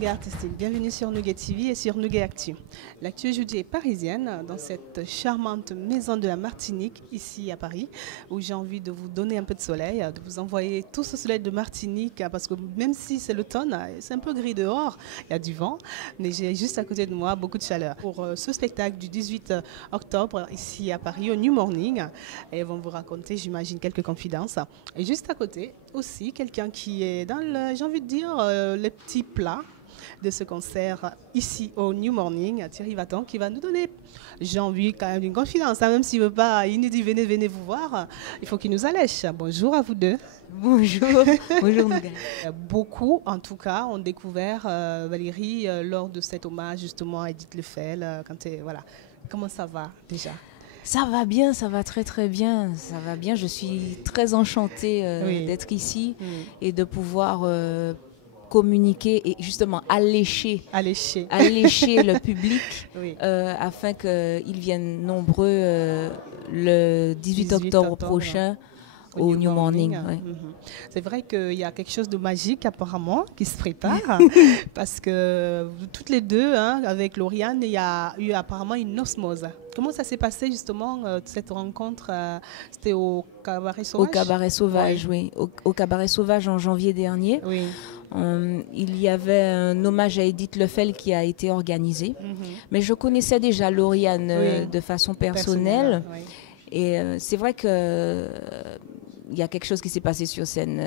Nougat Artistique. Bienvenue sur Nougat TV et sur Nougat Actu. L'actu aujourd'hui est parisienne, dans cette charmante maison de la Martinique, ici à Paris, où j'ai envie de vous donner un peu de soleil, de vous envoyer tout ce soleil de Martinique, parce que même si c'est l'automne, c'est un peu gris dehors, il y a du vent, mais j'ai juste à côté de moi beaucoup de chaleur. Pour ce spectacle du 18 octobre, ici à Paris, au New Morning, et ils vont vous raconter, j'imagine, quelques confidences. Et juste à côté, aussi, quelqu'un qui est dans le, j'ai envie de dire, les petits plats de ce concert ici au New Morning, Thierry Vatan, qui va nous donner, j'ai envie quand même d'une confidence, même s'il ne veut pas, il nous dit venez vous voir, il faut qu'il nous allèche. Bonjour à vous deux. Bonjour. Bonjour Nougat. Beaucoup, en tout cas, ont découvert Valérie lors de cet hommage justement à Edith Lefel. Voilà. Comment ça va déjà? Ça va bien, ça va très bien, ça va bien. Je suis très enchantée d'être ici et de pouvoir communiquer et justement allécher le public afin qu'ils viennent nombreux le 18 octobre prochain au New Morning. C'est vrai qu'il y a quelque chose de magique apparemment qui se prépare parce que toutes les deux, avec Lauriane, il y a eu apparemment une osmose. Comment ça s'est passé justement cette rencontre? C'était au Cabaret Sauvage? Au Cabaret Sauvage, oui. Au Cabaret Sauvage en janvier dernier. Oui. Il y avait un hommage à Edith Lefel qui a été organisé. Mais je connaissais déjà Lauriane de façon personnelle. Et c'est vrai que il y a quelque chose qui s'est passé sur scène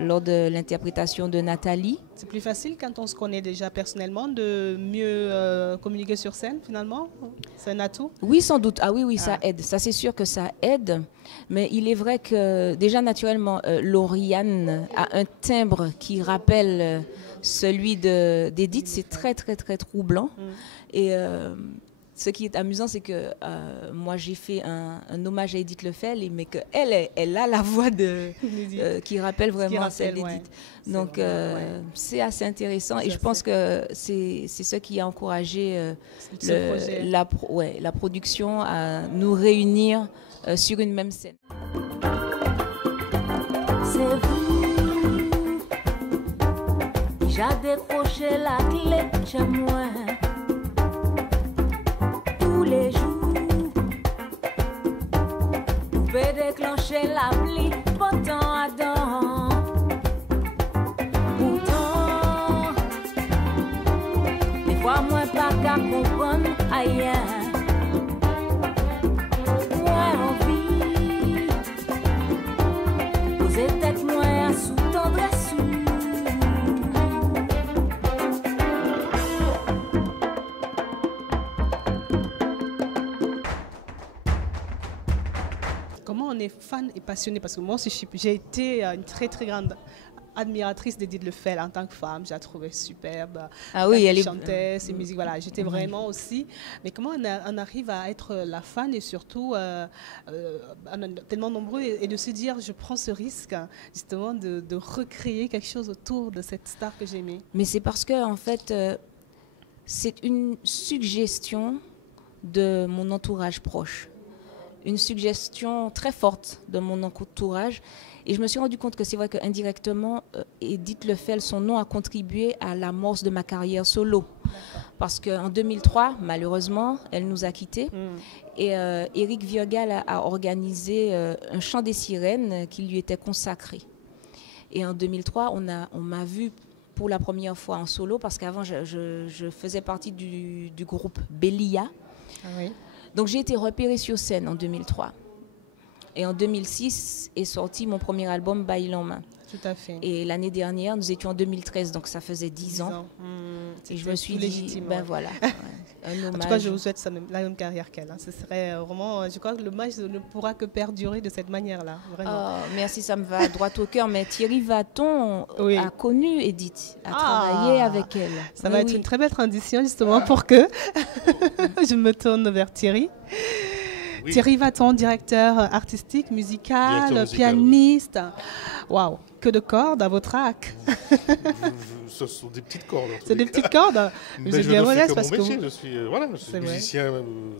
lors de l'interprétation de Nathalie. C'est plus facile quand on se connaît déjà personnellement de mieux communiquer sur scène finalement? C'est un atout? Oui, sans doute. Ah oui, ça aide. Ça, c'est sûr que ça aide. Mais il est vrai que déjà naturellement, Lauriane a un timbre qui rappelle celui d'Edith. C'est très troublant. Et ce qui est amusant, c'est que moi, j'ai fait un hommage à Edith Lefel, mais qu'elle a la voix qui rappelle vraiment celle d'Edith. Donc, c'est assez intéressant. Et je pense que c'est ce qui a encouragé la production à nous réunir sur une même scène. C'est vous, j'ai décroché la clé chez moi. Les jours, pouvez déclencher l'appli pourtant à dents. Pourtant, des fois moins pas qu'à comprendre ailleurs. Moi envie, poser tête moins sous tendresse. Comment on est fan et passionné? Parce que moi aussi, j'ai été une très grande admiratrice d'Edith Lefel en tant que femme. Je la trouvais superbe. Ah oui, elle chantait ses musiques. Voilà, j'étais vraiment aussi. Mais comment on arrive à être la fan et surtout tellement nombreux et de se dire je prends ce risque justement de recréer quelque chose autour de cette star que j'aimais? Mais c'est parce que en fait, c'est une suggestion de mon entourage proche. Une suggestion très forte de mon entourage. Et je me suis rendu compte que c'est vrai qu'indirectement, Edith Lefel, son nom a contribué à l'amorce de ma carrière solo. Parce qu'en 2003, malheureusement, elle nous a quittés. Et Éric Virgal a organisé un chant des sirènes qui lui était consacré. Et en 2003, on m'a vu pour la première fois en solo, parce qu'avant, je faisais partie du groupe Bélia. Ah oui. Donc j'ai été repérée sur scène en 2003. Et en 2006 est sorti mon premier album Bail en main. Tout à fait. Et l'année dernière, nous étions en 2013, donc ça faisait 10 ans. Et je me suis dit, ben voilà, un hommage. En tout cas, je vous souhaite la même carrière qu'elle. Ce serait vraiment, je crois que l'hommage ne pourra que perdurer de cette manière-là. Vraiment. Merci, ça me va droit au cœur. Mais Thierry Vatan a connu Edith, a travaillé avec elle. Ça va être une très belle transition justement pour que je me tourne vers Thierry. Oui. Thierry Vatan, directeur artistique, musical, pianiste. Waouh, que de cordes à votre arc. Ce sont des petites cordes. C'est des petites cordes. Mais je ne fais que mon métier. Je suis musicien,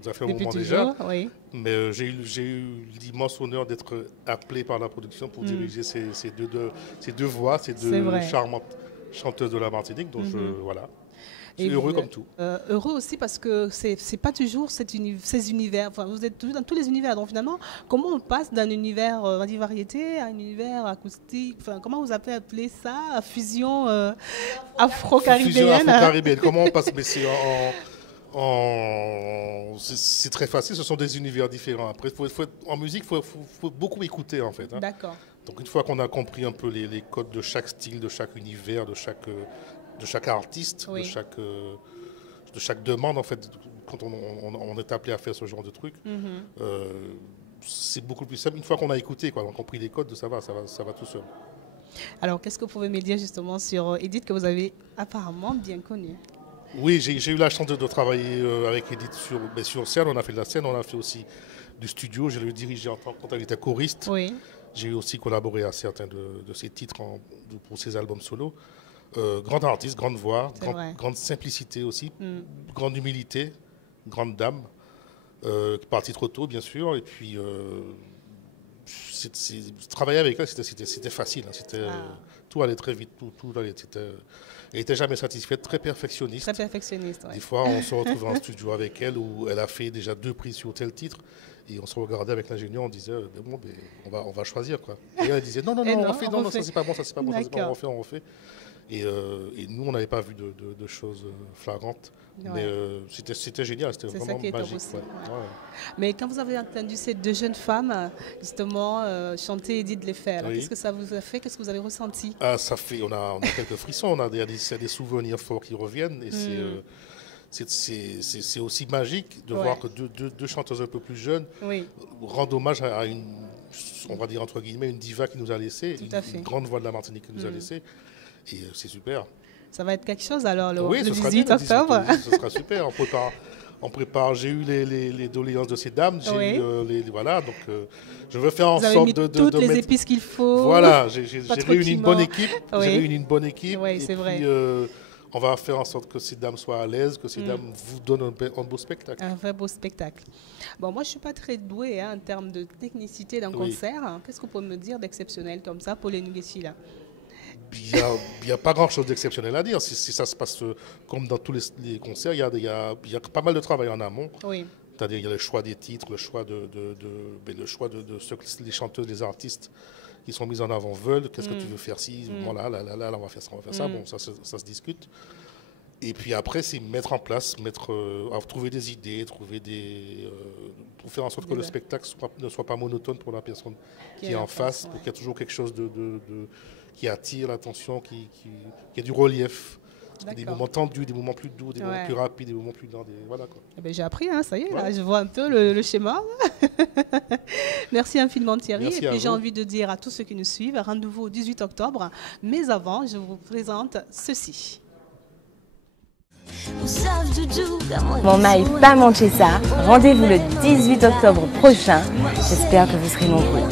ça fait un moment déjà. Oui. Mais j'ai eu l'immense honneur d'être appelé par la production pour diriger ces deux voix, ces deux charmantes chanteuses de la Martinique. Donc voilà. Je suis heureux comme tout. Heureux aussi parce que c'est pas toujours ces univers. Enfin, vous êtes toujours dans tous les univers. Donc finalement, comment on passe d'un univers variété à un univers acoustique? Enfin, comment vous avez appelé ça? Fusion afro-caribéenne. Fusion afro-caribéenne. Comment on passe? Mais c'est très facile. Ce sont des univers différents. Après, en musique, il faut beaucoup écouter en fait. Hein. D'accord. Donc une fois qu'on a compris un peu les codes de chaque style, de chaque univers, de chaque artiste, oui. de chaque demande, en fait, quand on est appelé à faire ce genre de truc, c'est beaucoup plus simple. Une fois qu'on a écouté, on a compris les codes, ça va tout seul. Alors, qu'est-ce que vous pouvez me dire justement sur Edith, que vous avez apparemment bien connue? Oui, j'ai eu la chance de travailler avec Edith sur scène. On a fait de la scène, on a fait aussi du studio. Je l'ai dirigé en tant qu'elle était choriste. Oui. J'ai aussi collaboré à certains de ses titres pour ses albums solo. Grande artiste, grande voix, grande simplicité aussi, grande humilité, grande dame, partie trop tôt bien sûr, et puis travailler avec elle c'était facile, hein, tout allait très vite, tout allait, elle n'était jamais satisfaite, très perfectionniste. Très perfectionniste, ouais. Des fois on se retrouvait en studio avec elle où elle a fait déjà 2 prises sur tel titre. Et on se regardait avec l'ingénieur, on disait on va choisir quoi. Et elle disait non, on refait, non, ça c'est pas bon, ça c'est pas bon, on refait. Et nous, on n'avait pas vu de choses flagrantes. Ouais. Mais c'était génial, c'était vraiment magique. Ouais. Ouais. Mais quand vous avez entendu ces 2 jeunes femmes, justement, chanter Edith Lefebvre, oui. Qu'est-ce que ça vous a fait? Qu'est-ce que vous avez ressenti? On a quelques frissons, il y a des souvenirs forts qui reviennent. Et c'est aussi magique de voir que deux chanteuses un peu plus jeunes rendent hommage à on va dire entre guillemets, une diva qui nous a laissé, une grande voix de la Martinique qui nous a laissé. Et c'est super. Ça va être quelque chose alors le 18 octobre. Ce sera super. On prépare. J'ai eu les doléances de ces dames. J'ai eu voilà. Donc je veux faire en sorte de toutes les épices qu'il faut. Voilà. J'ai réuni une bonne équipe. J'ai réuni une bonne équipe. Oui, c'est vrai. On va faire en sorte que ces dames soient à l'aise, que ces dames vous donnent un beau spectacle. Un vrai beau spectacle. Bon, moi, je ne suis pas très douée en termes de technicité d'un concert. Qu'est-ce que vous pouvez me dire d'exceptionnel comme ça pour les Nuguetti là? Il n'y a pas grand-chose d'exceptionnel à dire. Si ça se passe comme dans tous les concerts, il y a pas mal de travail en amont. Oui. C'est-à-dire il y a le choix des titres, le choix de ce que les chanteuses, les artistes qui sont mis en avant veulent. Qu'est-ce que tu veux faire si là, on va faire ça, Bon, ça se discute. Et puis après, c'est mettre en place, trouver des idées, pour faire en sorte que le spectacle ne soit pas monotone pour la personne qui est en face, pour qu'il y ait toujours quelque chose qui attire l'attention, qui a du relief. Des moments tendus, des moments plus doux, des moments plus rapides, des moments plus lents. Voilà, quoi. Eh ben, j'ai appris, hein, ça y est, là, je vois un peu le schéma. Merci infiniment Thierry. Merci. Et puis j'ai envie de dire à tous ceux qui nous suivent, rendez-vous au 18 octobre. Mais avant, je vous présente ceci. Bon, n'allez pas manquer ça. Rendez-vous le 18 octobre prochain. J'espère que vous serez nombreux.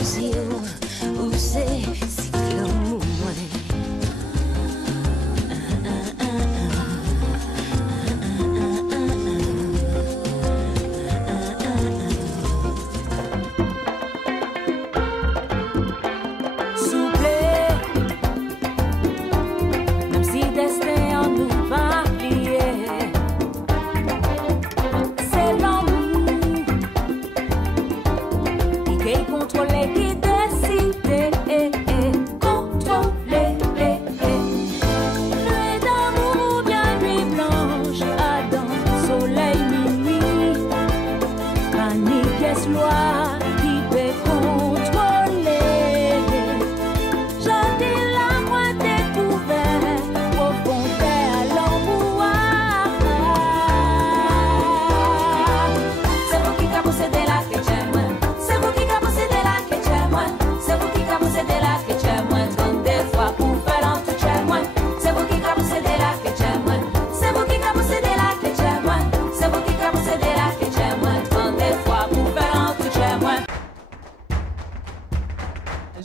Contrôler qui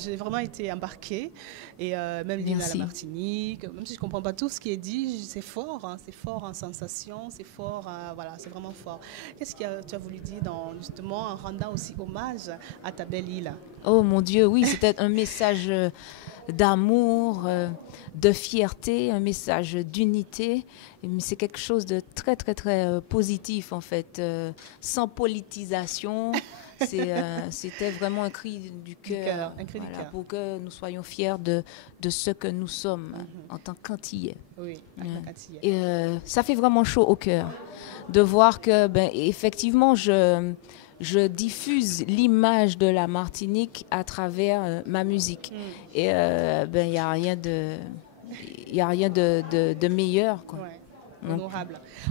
j'ai vraiment été embarquée. Et même l'hymne à la Martinique, même si je ne comprends pas tout ce qui est dit, c'est fort en sensation, c'est fort, voilà, c'est vraiment fort. Qu'est-ce que tu as voulu dire justement en rendant aussi hommage à ta belle île? Oh mon Dieu, oui, c'était un message d'amour, de fierté, un message d'unité. Mais c'est quelque chose de très, très, très positif, en fait, sans politisation. C'était vraiment un cri du cœur, pour que nous soyons fiers de ce que nous sommes en tant qu'Antillais. Oui, en tant qu'Antillais. Et ça fait vraiment chaud au cœur de voir que, effectivement, je diffuse l'image de la Martinique à travers ma musique. Et il n'y a rien de meilleur, quoi. Ouais.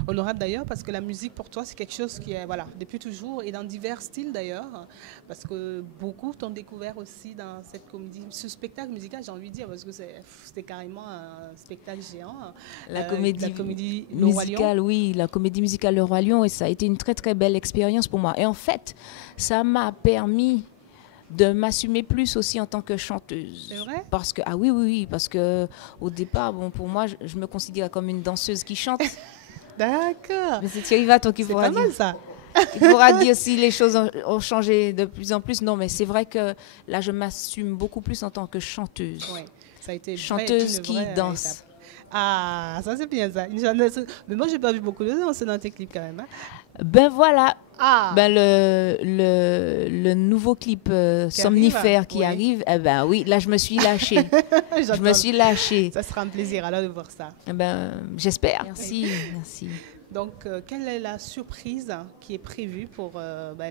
Honorable d'ailleurs, parce que la musique pour toi c'est quelque chose qui est depuis toujours et dans divers styles d'ailleurs, parce que beaucoup t'ont découvert aussi dans cette comédie, ce spectacle musical, j'ai envie de dire, parce que c'était carrément un spectacle géant. La comédie musicale, oui, la comédie musicale Le Roi Lion, et ça a été une très très belle expérience pour moi. Et en fait, ça m'a permis de m'assumer plus aussi en tant que chanteuse. C'est vrai? Parce que, oui, parce que au départ, pour moi, je me considère comme une danseuse qui chante. D'accord. Mais c'est Thierry Vaton qui pourra dire. C'est pas mal ça. Il pourra dire si les choses ont changé de plus en plus. Non, mais c'est vrai que là, je m'assume beaucoup plus en tant que chanteuse. Oui, ça a été chanteuse qui danse. Étape. Ah, ça c'est bien ça. Mais moi, j'ai pas vu beaucoup de danse dans tes clips quand même. Voilà. Le nouveau clip Somnifère qui arrive, oui, là je me suis lâchée. Je me suis lâchée. Ça sera un plaisir alors de voir ça. J'espère. Merci. Donc, quelle est la surprise qui est prévue pour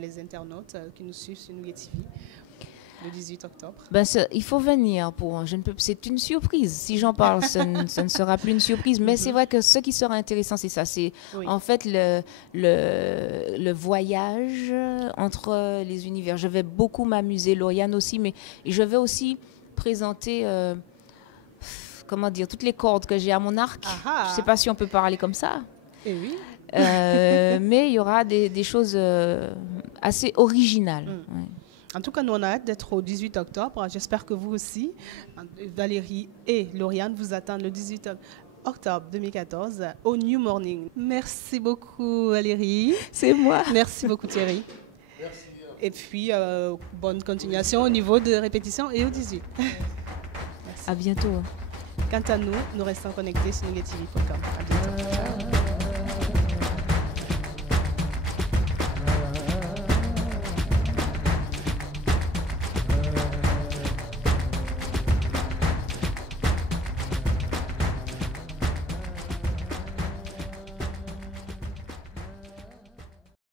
les internautes qui nous suivent sur Nougat TV le 18 octobre? Il faut venir c'est une surprise. Si j'en parle, ce ne sera plus une surprise. Mais c'est vrai que ce qui sera intéressant, c'est ça. C'est en fait le voyage entre les univers. Je vais beaucoup m'amuser, Lauriane aussi, mais je vais aussi présenter toutes les cordes que j'ai à mon arc. Je ne sais pas si on peut parler comme ça. Eh oui. Mais il y aura des choses assez originales. Ouais. En tout cas, nous, on a hâte d'être au 18 octobre. J'espère que vous aussi, Valérie et Lauriane, vous attendent le 18 octobre 2014 au New Morning. Merci beaucoup, Valérie. C'est moi. Merci beaucoup, Thierry. Merci. Et puis, bonne continuation au niveau de répétition et au 18. À bientôt. Quant à nous, nous restons connectés sur nougattv.com. À bientôt.